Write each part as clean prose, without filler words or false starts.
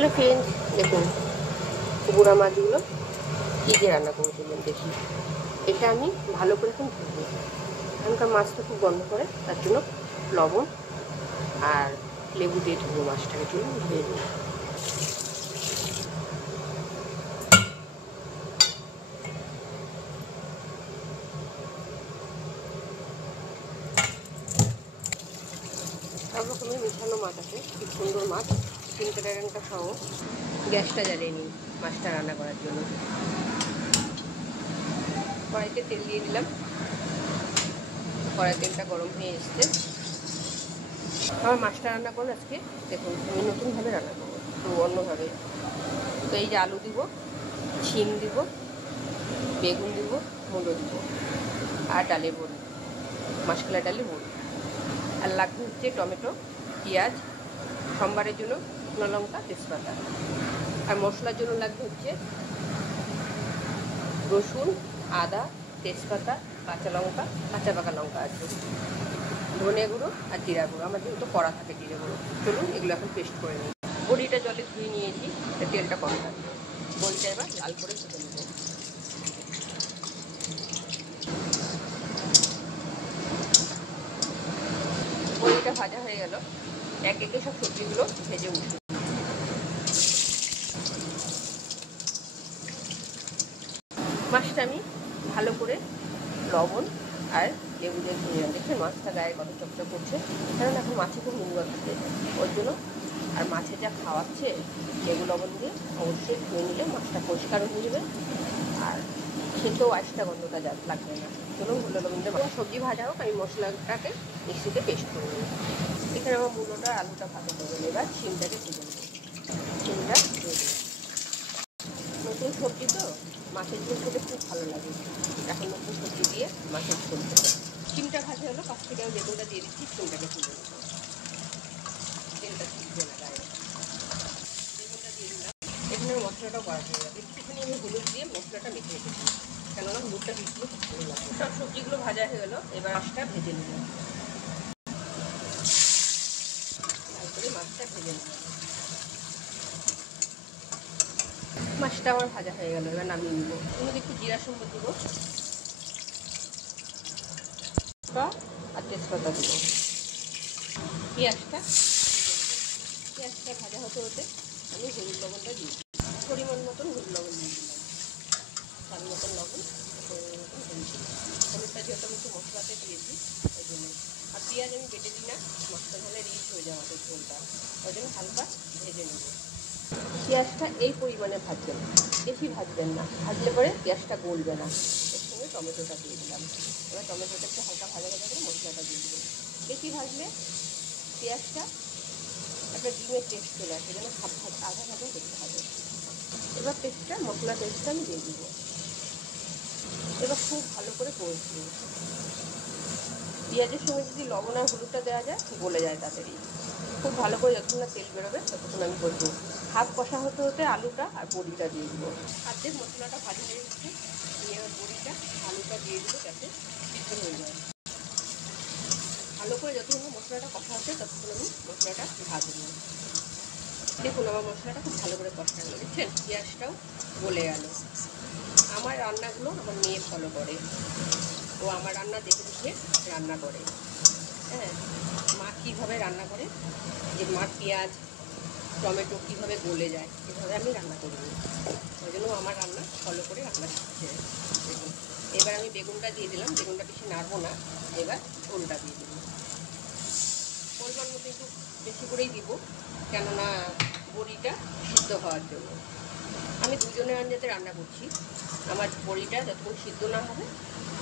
Hello friends, দেখুন গুঁড়া মাছগুলো কী দিয়ে রান্না করেছিলাম দেখি। এটা আমি ভালো করে এখন ধুবো, এখানকার মাছটা খুব গন্ধ করে, তার জন্য লবণ আর লেবু দিয়ে ধুবো মাছটাকে। চলুন ধুয়ে নিই। সব রকমের মেশানো মাছ আছে, খুব সুন্দর মাছ, 3 টাকা সহ। গ্যাসটা জ্বালিয়ে নিই মাছটা রান্না করার জন্য। কড়াইতে তেল দিয়ে দিলাম, কড়াই তেলটা গরম হয়ে এসছে। আমার মাছটা রান্না করবো আজকে, দেখুন আমি নতুনভাবে রান্না করবো, তো অন্যভাবে। তো এই যে আলু দিব, শিম দিব, বেগুন দিব, মুলো দিব, আর ডালে বড়ি, মাসকলাই ডালে বড়ি, আর লাগবে হচ্ছে টমেটো, পেঁয়াজ, সম্বারের জন্য শুকনো লঙ্কা, তেজপাতা, আর মশলার জন্য লাগবে হচ্ছে রসুন, আদা, তেজপাতা, কাঁচা লঙ্কা, কাঁচা পাকা লঙ্কা আছে, ধনে গুঁড়ো আর জিরা গুঁড়ো। আমার যেহেতু কড়া থাকে জিরে গুঁড়ো। চলুন এগুলো এখন পেস্ট করে নিই। বড়িটা জলে ধুয়ে নিয়েছি, তেলটা কম থাকবে। বড়িটা এবার লাল করে ভেজে নেব। বড়িটা ভাজা হয়ে গেল, এক একে সব সবজিগুলো ভেজে উঠবে। মাছটা আমি ভালো করে লবণ আর লেবু দিয়ে ধুয়ে দেখে মাছটা গায়ে কত চকচক করছে, কারণ এখন মাছে খুব নুন থাকে ওর জন্য। আর মাছে যা খাওয়াচ্ছে লেবু লবণ দিয়ে অবশ্যই ধুয়ে নিলে মাছটা পরিষ্কারও হয়ে যাবে, আর খেতেও আইসটা গন্ধটা লাগবে না। চলুন মূল্য লবণ দিয়ে সবজি ভাজা হোক, আমি মশলাটাকে মিক্সিতে পেস্ট করে নেব। এখানে আমার মূলোটা আলুটা ভাজা করে নেব। এবার শিমটাকে ভেজে নেব। শিমটা দিয়ে দেবো। নতুন সবজি তো মাছের ঝোল খেতে খুব ভালো লাগে, এখন নতুন সবজি দিয়ে মাছের ঝোল খেতে। শিমটা ভাজা হলো, পাশ থেকে আমি বেগুনটা দিয়ে দিচ্ছি, শিমটাকে তুলে দেবো। তেলটা শিখবে না গায়ে, বেগুনটা দিয়ে দিলাম। এখানে মশলাটাও করা হয়ে যাবে। একটুখানি আমি হলুদ দিয়ে মশলাটা মেখে রেখেছি, কেননা হলুদটা মিশিয়ে ভালো লাগবে। সব সবজিগুলো ভাজা হয়ে গেলো, এবার মাছটা ভেজে নেব। তারপরে মাছটা ভেজে নেব। মাছটা আমার ভাজা হয়ে গেল, এবার নামিয়ে নেব। তুমি একটু জিরা সম্বর দিব আর তেজপাতা দিব। পেঁয়াজটা ভাজা হতে হতে আমি হলুদ লবণটা দিই, পরিমাণ মতন হলুদ লবণ দিয়ে দিলাম, স্বাদ মতন লবণ, পরিমাণ মতন হলুদ দিলাম। হলুদটা যেহেতু আমি একটু মশলাতে দিয়েছি ওই জন্য। আর পেঁয়াজ আমি বেটে দিই না, মশলা ঢালে রিচ হয়ে যাওয়া আমাদের ঝোলটা, ওই জন্য হালকা ভেজে নেব। পেঁয়াজটা এই পরিমাণে ভাজবেন, বেশি ভাজবেন না, ভাজলে পরে পেঁয়াজটা গলবে না। এর সঙ্গে টমেটোটা দিয়ে দিলাম। এবার টমেটোটা একটু হালকা ভাজা ভাজা করে মশলাটা দিয়ে দেবেন। বেশি ভাজলে পেঁয়াজটা একটা ডিমের টেস্ট চলে আসে, যেন আধা ভাজা করতে হবে। এবার মশলা পেস্টটা আমি দিয়ে দিব। এবার খুব ভালো করে কষবো। পেঁয়াজের সঙ্গে যদি লবণ আর হলুদটা দেওয়া যায় গলে যায় তাড়াতাড়ি। খুব ভালো করে যতক্ষণ না তেল বেরোবে ততক্ষণ আমি করবো। হাফ কষা হতে হতে আলুটা আর বড়িটা দিয়ে দিব। আর্ধেক মশলাটা ভাজা হয়ে গেছে, এবার বড়িটা আলুটা দিয়ে দিব যাতে সিদ্ধ হয়ে যায়। ভালো করে যতক্ষণ মশলাটা কষা হচ্ছে ততক্ষণ আমি মশলাটা ভাজবো। দেখুন আমার মশলাটা খুব ভালো করে কষা হয়ে গেছে, পেঁয়াজটাও গলে গেল। আমার রান্নাগুলো আমার মেয়ে ফলো করে, ও আমার রান্না দেখে দেখে রান্না করে। হ্যাঁ, মা কীভাবে রান্না করে, যে মার পেঁয়াজ টমেটো কীভাবে গলে যায় এভাবে আমি রান্না করব, ওই জন্য আমার রান্না ফলো করে রান্না শিখছে। দেখুন এবার আমি বেগুনটা দিয়ে দিলাম, বেগুনটা বেশি নাড়বো না, এবার ঝোলটা দিয়ে দেবো। পরিমাণ মতো একটু বেশি করেই দিব, কেননা বড়িটা সিদ্ধ হওয়ার জন্য। আমি দুজনের আঞ্জাতে রান্না করছি, আমার বড়িটা যতক্ষণ সিদ্ধ না হবে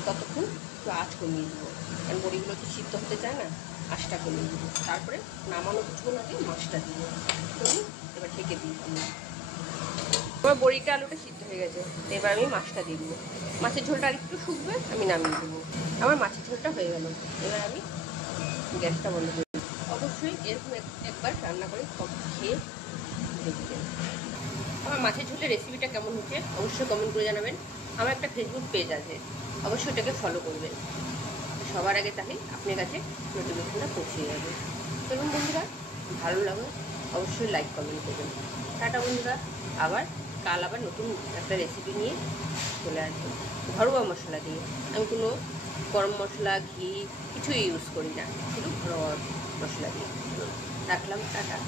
ততক্ষণ একটু আঁচ কমিয়ে দেবো, কারণ বড়িগুলো তো সিদ্ধ হতে চায় না, আঁচটা কমিয়ে দেবো। তারপরে নামানো কিছুক্ষণ আগে মাছটা দিব। চলুন এবার ঢেকে দিই। আমার বড়িটা আলুটা সিদ্ধ হয়ে গেছে, এবার আমি মাছটা দিয়ে দেবো। মাছের ঝোলটা আর একটু শুকবে, আমি নামিয়ে দেবো। আমার মাছের ঝোলটা হয়ে গেল, এবার আমি গ্যাসটা বন্ধ করে দেবো। অবশ্যই এরকম একবার রান্না করে খেয়ে দেখবেন। আমার মাছের ঝোলের রেসিপিটা কেমন হচ্ছে অবশ্যই কমেন্ট করে জানাবেন। আমার একটা ফেসবুক পেজ আছে, অবশ্যই ওটাকে ফলো করবেন। সবার আগে তাহলে আপনার কাছে নোটিফিকেশনটা পৌঁছে যাবে। চলুন বন্ধুরা, ভালো লাগলো অবশ্যই লাইক কমেন্ট করবেন। টাটা বন্ধুরা, আবার কাল আবার নতুন একটা রেসিপি নিয়ে চলে আসবো ঘরোয়া মশলা দিয়ে। আমি কোনো গরম মশলা, ঘি কিছুই ইউজ করি না, শুধু ঘরোয়া মশলা দিয়ে। রাখলাম, টাটা।